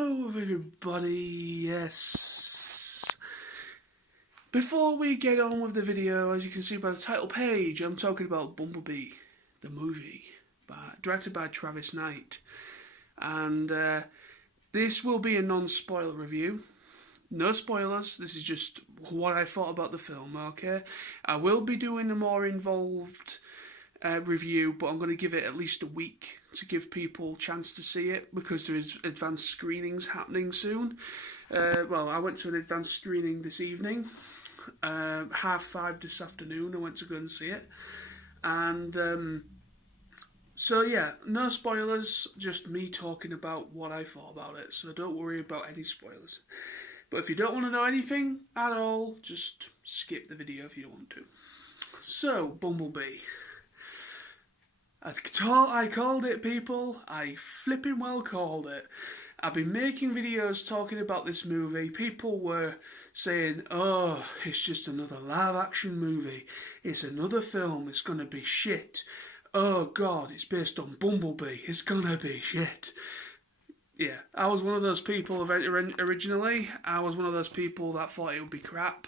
Hello everybody, yes. Before we get on with the video, as you can see by the title page, I'm talking about Bumblebee, the movie, directed by Travis Knight. And this will be a non-spoiler review. No spoilers, this is just what I thought about the film, okay? I will be doing a more involved review, but I'm going to give it at least a week to give people a chance to see it, because there is advanced screenings happening soon. Well, I went to an advanced screening this evening, 5:30 this afternoon. I went to go and see it, and so yeah, no spoilers, just me talking about what I thought about it, so don't worry about any spoilers. But if you don't want to know anything at all, just skip the video if you don't want to. So, Bumblebee. I called it, people. I flipping well called it. I've been making videos talking about this movie. People were saying, oh, it's just another live action movie. It's another film. It's going to be shit. Oh, God, it's based on Bumblebee. It's going to be shit. Yeah, I was one of those people originally. I was one of those people that thought it would be crap.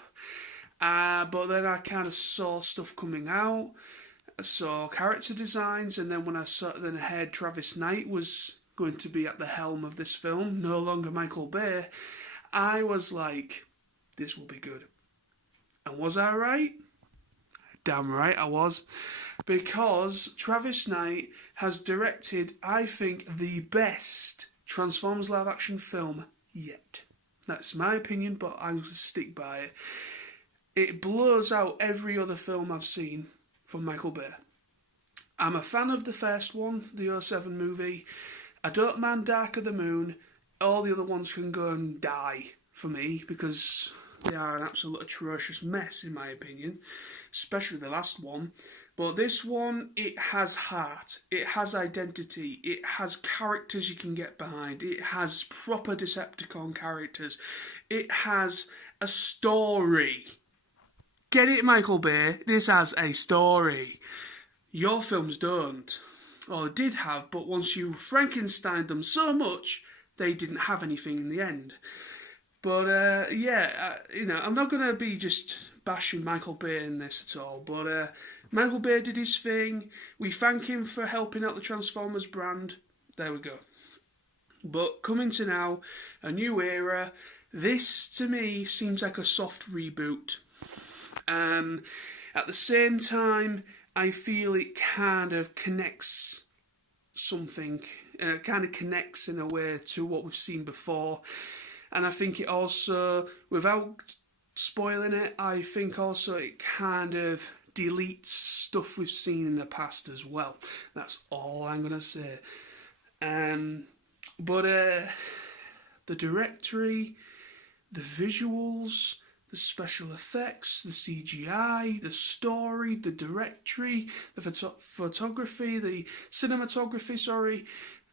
But then I kind of saw stuff coming out. I saw character designs, and then when I heard Travis Knight was going to be at the helm of this film, no longer Michael Bay, I was like, this will be good. And was I right? Damn right I was. Because Travis Knight has directed, I think, the best Transformers live action film yet. That's my opinion, but I'm going to stick by it. It blows out every other film I've seen from Michael Bay. I'm a fan of the first one, the 2007 movie. I don't mind Dark of the Moon. All the other ones can go and die for me, because they are an absolute atrocious mess in my opinion, especially the last one. But this one, it has heart, it has identity, it has characters you can get behind, it has proper Decepticon characters, it has a story. Get it, Michael Bay? This has a story. Your films don't. Or did have, but once you Frankensteined them so much, they didn't have anything in the end. But, I'm not going to be just bashing Michael Bay in this at all, but Michael Bay did his thing. We thank him for helping out the Transformers brand. There we go. But coming to now, a new era. This, to me, seems like a soft reboot. At the same time, I feel it kind of connects something, kind of connects in a way to what we've seen before. And I think it also, without spoiling it, I think also it kind of deletes stuff we've seen in the past as well. That's all I'm going to say. But the directory, the visuals, the special effects, the CGI, the story, the directory, the photography, the cinematography,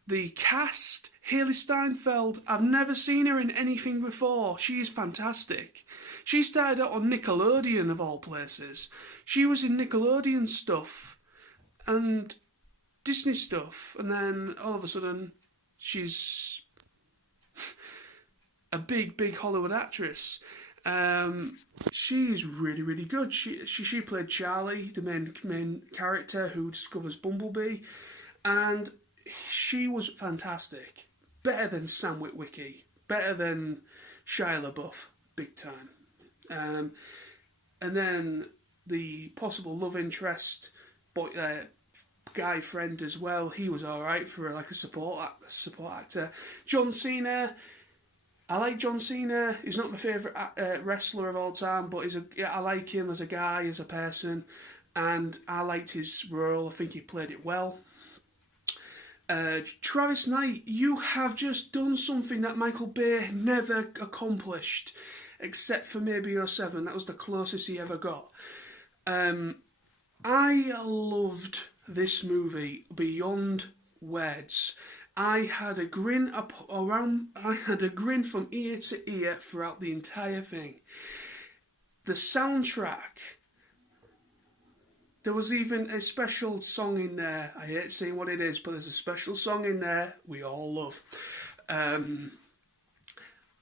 the cast. Haley Steinfeld, I've never seen her in anything before. She is fantastic. She started out on Nickelodeon, of all places. She was in Nickelodeon stuff and Disney stuff, and then all of a sudden she's a big Hollywood actress. She's really, really good. She played Charlie, the main character who discovers Bumblebee, and she was fantastic. Better than Sam Witwicky, better than Shia LaBeouf, big time. And then the possible love interest, guy friend as well. He was all right for like a support actor. John Cena. I like John Cena. He's not my favourite wrestler of all time, but I like him as a guy, as a person, and I liked his role. I think he played it well. Travis Knight, you have just done something that Michael Bay never accomplished, except for maybe 2007. That was the closest he ever got. I loved this movie beyond words. I had a grin from ear to ear throughout the entire thing. The soundtrack, there was even a special song in there. I hate saying what it is, but there's a special song in there we all love.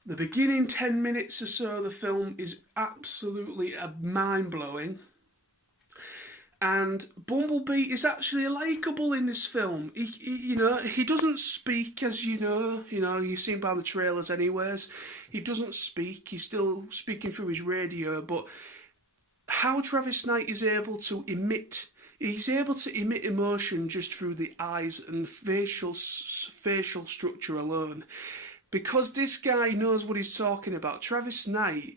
The beginning 10 minutes or so of the film is absolutely mind-blowing. And Bumblebee is actually likeable in this film. He doesn't speak, as you know. You've seen by the trailers anyways. He doesn't speak. He's still speaking through his radio. But how Travis Knight is able to emit... He's able to emit emotion just through the eyes and facial structure alone. Because this guy knows what he's talking about. Travis Knight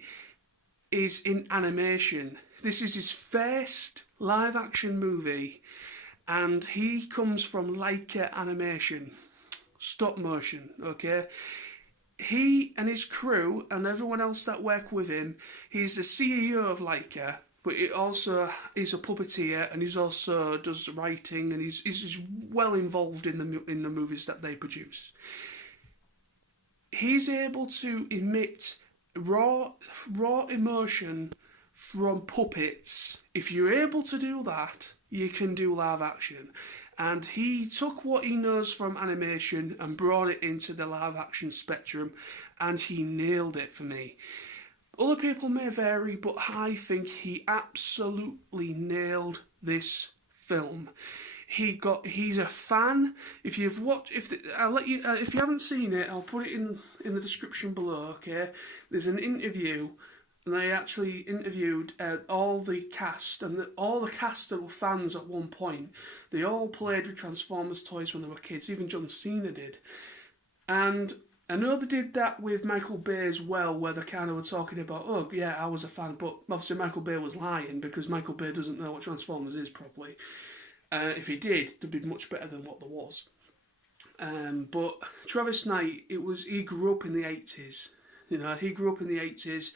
is in animation. This is his first live-action movie, and he comes from Leica Animation, stop motion, okay? He and his crew and everyone else that work with him, he's the CEO of Leica, but he also is a puppeteer, and he's also does writing, and he's well involved in the movies that they produce. He's able to emit raw emotion from puppets. If you're able to do that, you can do live action. And he took what he knows from animation and brought it into the live action spectrum, and he nailed it for me. Other people may vary, but I think he absolutely nailed this film. He's a fan. If you haven't seen it, I'll put it in the description below. Okay, there's an interview. And they actually interviewed all the cast, and all the cast that were fans at one point. They all played with Transformers toys when they were kids, even John Cena did. And I know they did that with Michael Bay as well, where they kind of were talking about, oh yeah, I was a fan, but obviously Michael Bay was lying, because Michael Bay doesn't know what Transformers is properly. If he did, there'd be much better than what there was. But Travis Knight, he grew up in the 80s. He grew up in the 80s.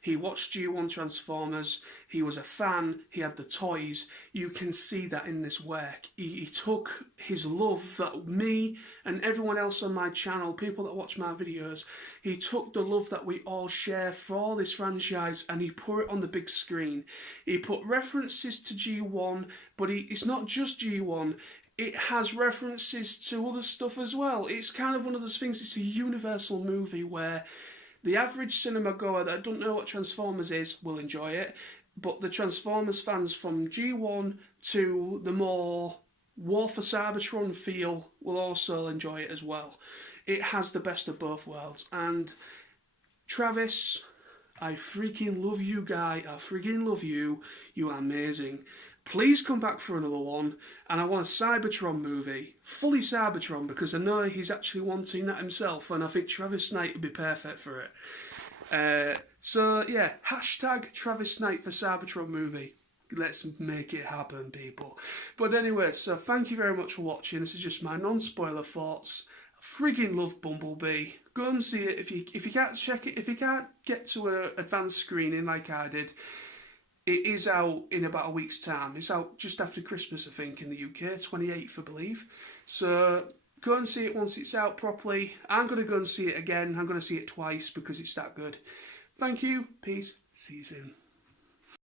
He watched G1 Transformers, he was a fan, he had the toys. You can see that in this work. He took his love that me and everyone else on my channel, people that watch my videos, he took the love that we all share for this franchise and he put it on the big screen. He put references to G1, but it's not just G1. It has references to other stuff as well. It's kind of one of those things, it's a universal movie where the average cinema goer that don't know what Transformers is will enjoy it, but the Transformers fans from G1 to the more War for Cybertron feel will also enjoy it as well. It has the best of both worlds. And Travis, I freaking love you, guy. I freaking love you. You are amazing. Please come back for another one. And I want a Cybertron movie. Fully Cybertron, because I know he's actually wanting that himself. And I think Travis Knight would be perfect for it. So, yeah. Hashtag Travis Knight for Cybertron movie. Let's make it happen, people. But anyway, so thank you very much for watching. This is just my non-spoiler thoughts. I friggin' love Bumblebee. Go and see it if you can't check it. If you can't get to an advanced screening like I did, it is out in about a week's time. It's out just after Christmas, I think, in the UK, 28th, I believe. So go and see it once it's out properly. I'm going to go and see it again. I'm going to see it twice because it's that good. Thank you. Peace. See you soon.